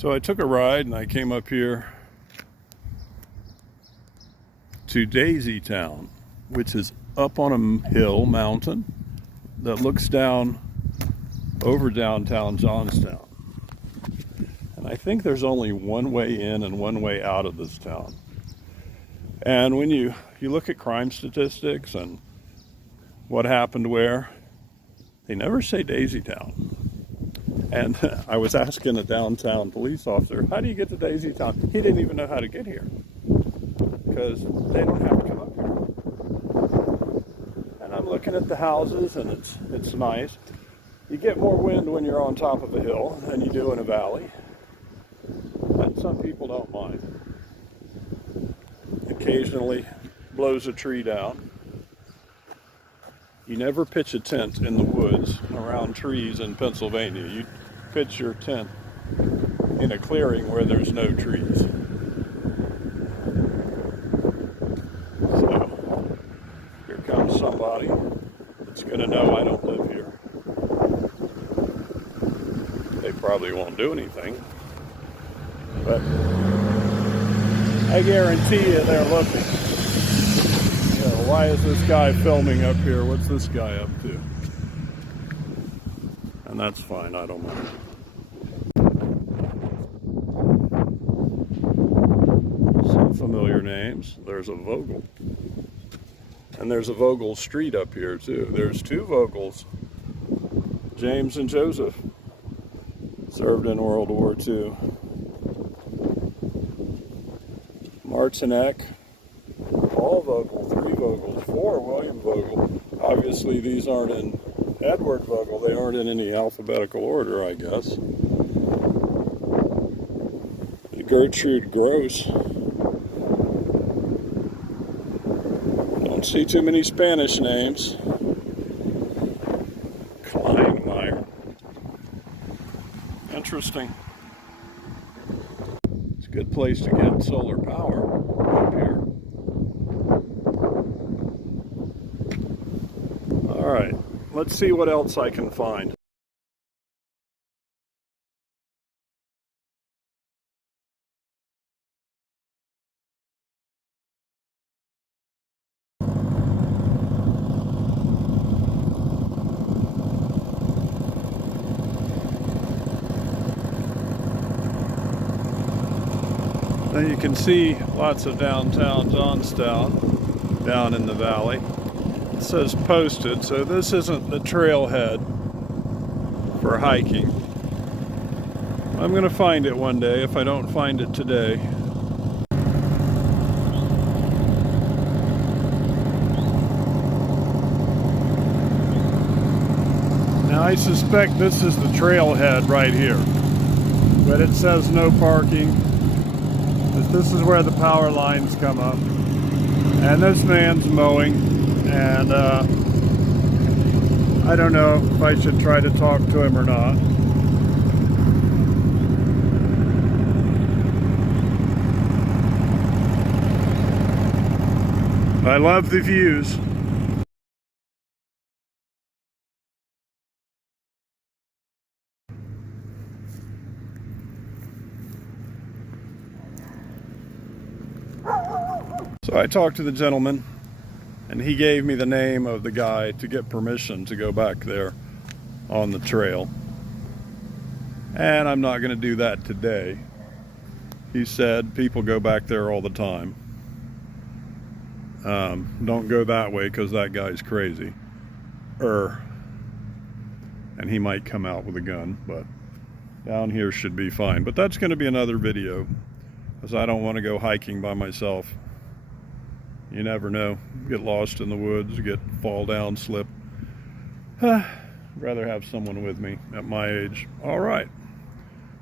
So I took a ride and I came up here to Daisytown, which is up on a hill mountain that looks down over downtown Johnstown. And I think there's only one way in and one way out of this town. And when you look at crime statistics and what happened where, they never say Daisytown. And I was asking a downtown police officer, how do you get to Daisytown? He didn't even know how to get here because they don't have to come up here. And I'm looking at the houses and it's nice. You get more wind when you're on top of a hill than you do in a valley. And some people don't mind. Occasionally blows a tree down. You never pitch a tent in the woods around trees in Pennsylvania. You pitch your tent in a clearing where there's no trees. So here comes somebody that's going to know I don't live here. They probably won't do anything, but I guarantee you they're looking. Why is this guy filming up here? What's this guy up to? And that's fine, I don't mind. Some familiar names. There's a Vogel. And there's a Vogel Street up here too. There's two Vogels. James and Joseph served in World War II. Martinek, Paul Vogel, 3 Vogels, 4 William Vogel. Obviously these aren't in Edward Vogel, they aren't in any alphabetical order, I guess. Gertrude Gross. Don't see too many Spanish names. Kleinmeyer. Interesting. It's a good place to get solar power up here. All right, let's see what else I can find. Now you can see lots of downtown Johnstown down in the valley. It says posted, so this isn't the trailhead for hiking. I'm going to find it one day if I don't find it today. Now I suspect this is the trailhead right here, but it says no parking. This is where the power lines come up, and this man's mowing, and I don't know if I should try to talk to him or not. I love the views. So I talked to the gentleman, and he gave me the name of the guy to get permission to go back there on the trail. And I'm not going to do that today. He said people go back there all the time. Don't go that way because that guy's crazy. And he might come out with a gun, but down here should be fine. But that's going to be another video, because I don't want to go hiking by myself. You never know. Get lost in the woods, fall down, slip. Rather have someone with me at my age. All right.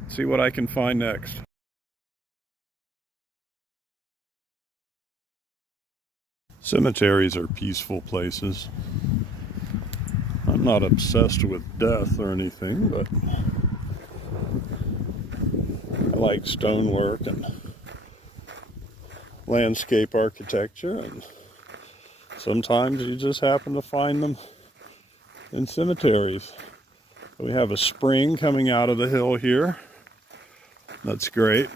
Let's see what I can find next. Cemeteries are peaceful places. I'm not obsessed with death or anything, but I like stonework and landscape architecture, and sometimes you just happen to find them in cemeteries. We have a spring coming out of the hill here. That's great.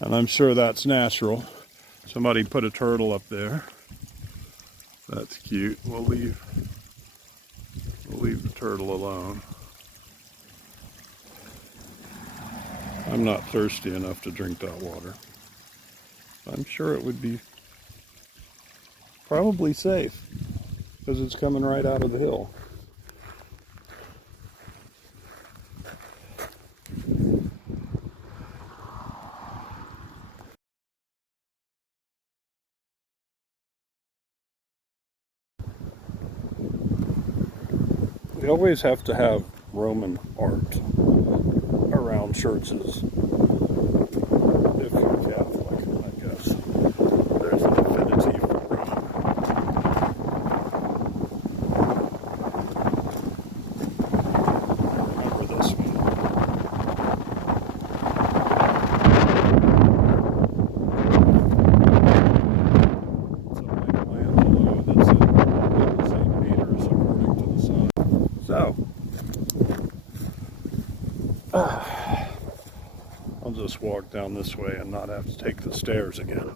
And I'm sure that's natural. Somebody put a turtle up there. That's cute. We'll leave the turtle alone. I'm not thirsty enough to drink that water. I'm sure it would be probably safe because it's coming right out of the hill. We always have to have Roman art around churches. If you're Catholic, I guess. There's an affinity for Rome. Remember this one. It's a Michelangelo that's in St. Peter's according to the sign. So, I'll just walk down this way and not have to take the stairs again.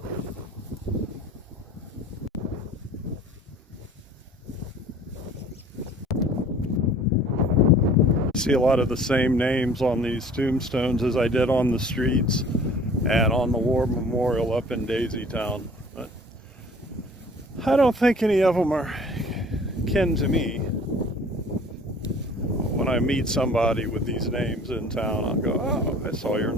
I see a lot of the same names on these tombstones as I did on the streets and on the war memorial up in Daisytown. But I don't think any of them are kin to me. When I meet somebody with these names in town, I'll go, oh, I saw your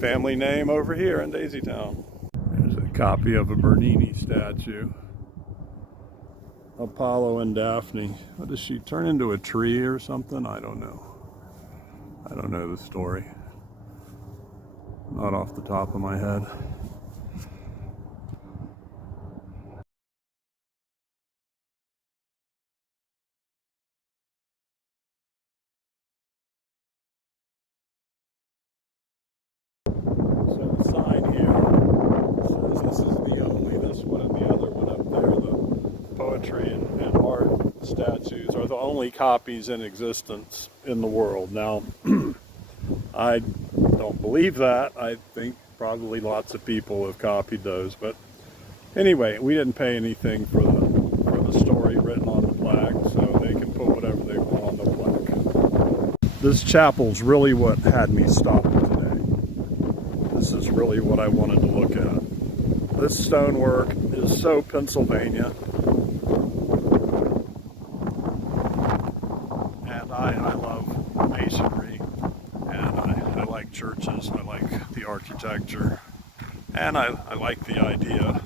family name over here in Daisytown. There's a copy of a Bernini statue. Apollo and Daphne. What does she turn into, a tree or something? I don't know. I don't know the story. Not off the top of my head. So the sign here says this is the only, this one and the other one up there, the poetry and art statues are the only copies in existence in the world. Now, I don't believe that. I think probably lots of people have copied those, but anyway, we didn't pay anything for the story written on the plaque, so they can put whatever they want on the plaque. This chapel's really what had me stop today. This is really what I wanted to look at. This stonework is so Pennsylvania. And I love masonry, and I like churches, I like the architecture, and I like the idea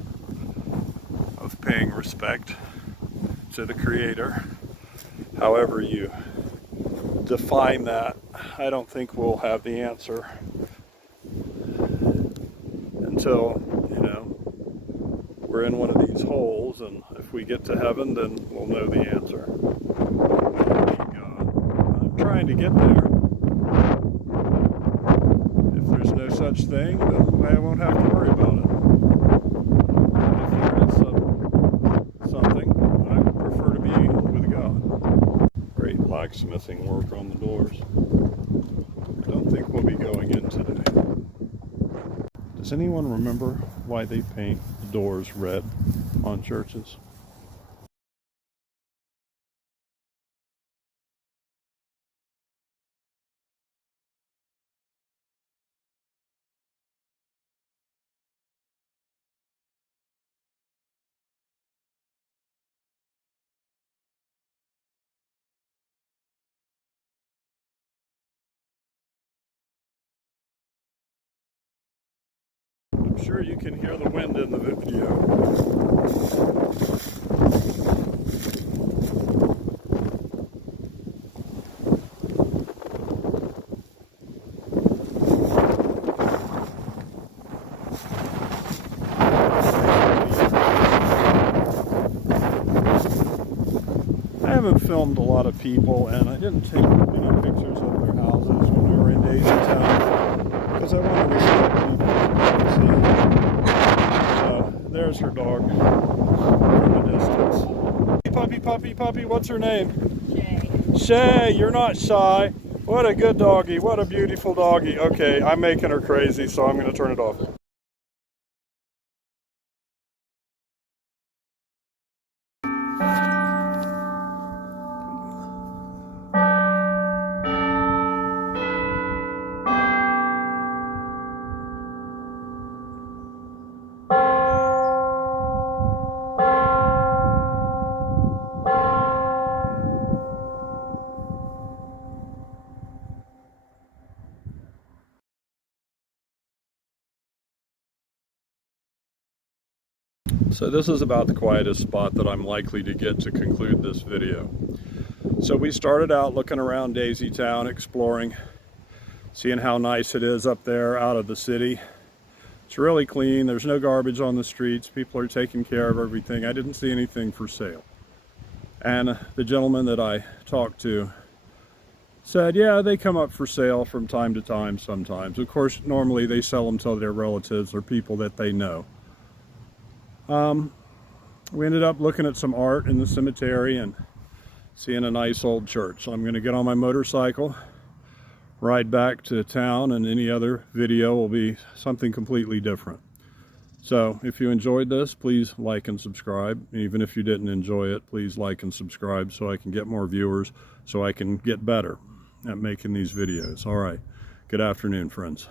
of paying respect to the Creator. However you define that, I don't think we'll have the answer until, we're in one of these holes, and if we get to heaven, then we'll know the answer. I'm trying to get there. If there's no such thing, then I won't have to worry about it. If there is something, I would prefer to be with God. Great blacksmithing work on the doors. I don't think we'll be going in today. Does anyone remember why they paint the doors red on churches? I'm sure you can hear the wind in the video. I haven't filmed a lot of people, and I didn't take many pictures of their houses when we were in Daisytown because I wanted to stop people. There's her dog from a distance. Puppy, what's her name? Shay. Shay, you're not shy. What a good doggy. What a beautiful doggy. Okay, I'm making her crazy, so I'm going to turn it off. So this is about the quietest spot that I'm likely to get to conclude this video. So we started out looking around Daisytown, exploring, seeing how nice it is up there out of the city. It's really clean. There's no garbage on the streets. People are taking care of everything. I didn't see anything for sale. And the gentleman that I talked to said, yeah, they come up for sale from time to time sometimes. Of course, normally they sell them to their relatives or people that they know. We ended up looking at some art in the cemetery and seeing a nice old church. So I'm going to get on my motorcycle, ride back to town, and any other video will be something completely different. So if you enjoyed this, please like and subscribe. Even if you didn't enjoy it, please like and subscribe so I can get more viewers, so I can get better at making these videos. All right. Good afternoon, friends.